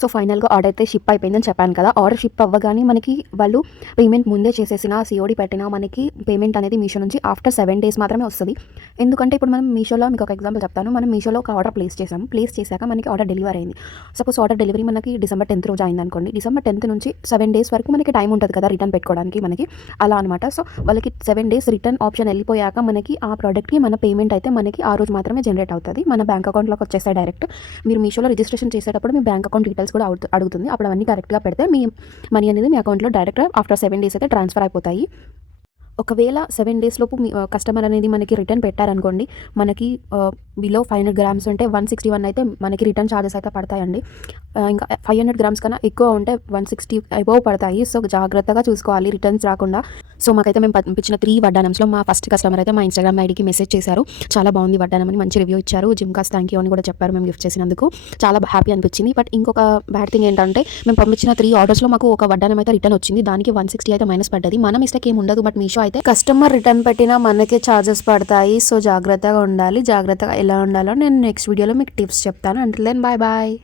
So ఫైనల్గా order అయితే ship అయిపోయిందని చెప్పాను కదా. ఆర్డర్ షిప్ అవ్వగానే మనకి వాళ్ళు పేమెంట్ ముందే చేసేసిన సిఓడి పెట్టినా మనకి పేమెంట్ అనేది మీషో నుంచి ఆఫ్టర్ 7 days మాత్రమే వస్తుంది. ఎందుకంటే ఇప్పుడు మనం మీషోలో మీకు ఒక ఎగ్జాంపుల్ చెప్తాను. మనం మీషోలో ఒక ఆర్డర్ ప్లేస్ చేసాము. ప్లేస్ చేశాక మనకి ఆర్డర్ డెలివరీ అయింది. సపోజ్ ఆర్డర్ డెలివరీ మనకి December 10th రోజు అయిందనుకోండి. December 10th నుంచి 7 days వరకు మనకి టైం ఉంటుంది కదా రిటర్న్ పెట్టుకోవడానికి మనకి, అలా అనమాట. సో వాళ్ళకి 7 days రిటర్న్ ఆప్షన్ వెళ్ళిపోయాక మనకి ఆ ప్రోడక్ట్కి మన పేమెంట్ అయితే మనకి ఆ రోజు మాత్రమే జనరేట్ అవుతుంది. మన బ్యాంక్ అకౌంట్లోకి వచ్చేస్తాయి డైరెక్ట్. మీరు మీషోలో రిజిస్ట్రేషన్ చేసేటప్పుడు మీ బ్యాంక్ అకౌంట్ డీటెయిల్స్ కూడా అడుగుతుంది. అప్పుడు అవన్నీ కరెక్ట్గా పెడితే మీ మనీ అనేది మీ అకౌంట్లో డైరెక్ట్ ఆఫ్టర్ 7 days అయితే ట్రాన్స్ఫర్ అయిపోతాయి. ఒకవేళ 7 days లోపు మీ కస్టమర్ అనేది మనకి రిటర్న్ పెట్టారనుకోండి, మనకి బిలో 500 grams ఉంటే 161 అయితే మనకి రిటర్న్ ఛార్జెస్ అయితే పడతాయండి. ఇంకా 500 grams కన్నా ఎక్కువ ఉంటే 160 అబోవ్ పడతాయి. సో జాగ్రత్తగా చూసుకోవాలి రిటర్న్స్ రాకుండా. సో మాకైతే మేము పంపించిన 3 వడ్డానంస్లో మా ఫస్ట్ కస్టమర్ అయితే మా ఇన్స్టాగ్రామ్ ఐడికి మెసేజ్ చేశారు. చాలా బాగుంది వడ్డానం అని మంచి రివ్యూ ఇచ్చారు. జిమ్కాస్ థ్యాంక్ యూ అని కూడా చెప్పారు మేము గిఫ్ట్ చేసినందుకు. చాలా హ్యాపీ అనిపించింది. బట్ ఇంకొక బ్యాడ్ థింగ్ ఏంటంటే మేము పంపించిన 3 ఆర్డర్స్లో మాకు ఒక వడ్డానం అయితే రిటర్న్ వచ్చింది. దానికి 160 అయితే మైనస్ పడ్డది. మన మిస్టేక్ ఏమి ఉండదు. బట్ మీషో అయితే కస్టమర్ రిటర్న్ పెట్టినా మనకే ఛార్జెస్ పడతాయి. సో జాగ్రత్తగా ఉండాలి. జాగ్రత్తగా ఎలా ఉండాలో నేను నెక్స్ట్ వీడియోలో మీకు టిప్స్ చెప్తాను. Until then bye bye.